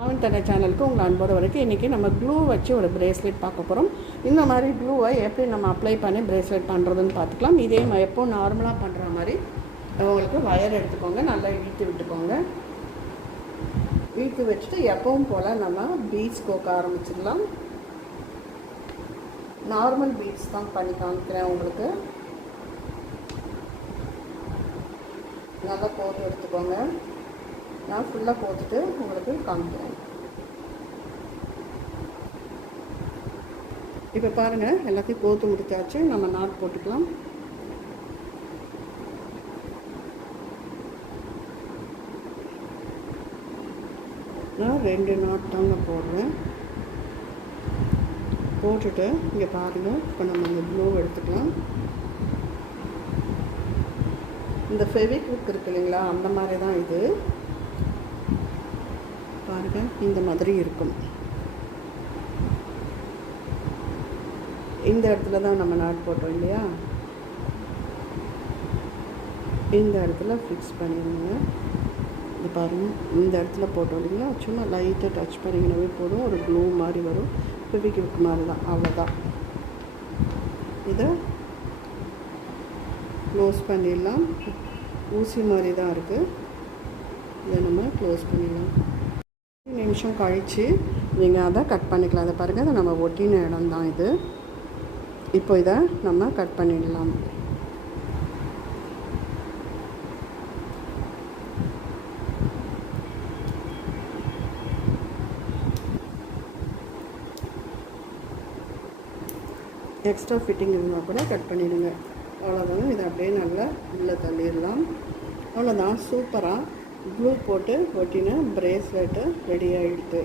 மாவன் தங்க சேனலுக்கு உங்கள் அன்போட வரைக்கும் இன்றைக்கி நம்ம க்ளூ வச்சு ஒரு பிரேஸ்லெட் பார்க்க போகிறோம் இந்த மாதிரி க்ளூவை எப்படி நம்ம அப்ளை பண்ணி பிரேஸ்லெட் பண்ணுறதுன்னு பார்த்துக்கலாம். இதே எப்போ நார்மலாக பண்ணுற மாதிரி உங்களுக்கு வயர் எடுத்துக்கோங்க நல்லா இழுத்து விட்டுக்கோங்க. இழுத்து வச்சுட்டு எப்பவும் போல் நம்ம பீட்ஸ் கோக்க ஆரம்பிச்சிடலாம். நார்மல் பீட்ஸ் தான் பண்ணி காமிக்கிறேன் உங்களுக்கு. நல்லா போட்டு எடுத்துக்கோங்க. நான் ஃபுல்லாக போட்டுட்டு உங்களுக்கு காமிக்கிறேன். இப்போ பாருங்கள் எல்லாத்தையும் கோத்து முடிச்சாச்சு. நம்ம நாட் போட்டுக்கலாம். நான் ரெண்டு நாட் தாங்க போடுறேன். போட்டுட்டு இங்கே பாருங்கள் இப்போ நம்ம இந்த ப்ளூ எடுத்துக்கலாம். இந்த ஃபெவிக்விக் இருக்கு இல்லைங்களா அந்த மாதிரி தான் இது. இந்த மாதிரி இருக்கும். இந்த இடத்துல தான் நம்ம நாட் போட்டோம் இல்லையா? இந்த இடத்துல ஃபிக்ஸ் பண்ணிடுங்க. இது பாருங்கள் இந்த இடத்துல போட்டோம் இல்லைங்களா? சும்மா லைட்டாக டச் பண்ணிங்கனாவே போதும். ஒரு க்ளூ மாதிரி வரும். ஃபெவிக்விக் மாதிரி தான் அவ்வளோதான் இதை க்ளோஸ் பண்ணிடலாம். ஊசி மாதிரி தான் இருக்குது இதை நம்ம க்ளோஸ் பண்ணிடலாம். நிமிஷம் கழித்து நீங்கள் அதை கட் பண்ணிக்கலாம். அதை பாருங்கள் அதை நம்ம ஒட்டின இடம் தான் இது. இப்போ இதை நம்ம கட் பண்ணிடலாம். எக்ஸ்ட்ரா ஃபிட்டிங் இருந்தால் கூட கட் பண்ணிடுங்க. அவ்வளோதாங்க இதை அப்படியே நல்லா உள்ளே தள்ளிடலாம். அவ்வளோதான் சூப்பராக ப்ளூ போட்டு ஒட்டின பிரேஸ்லெட்டு ரெடி ஆகிடுது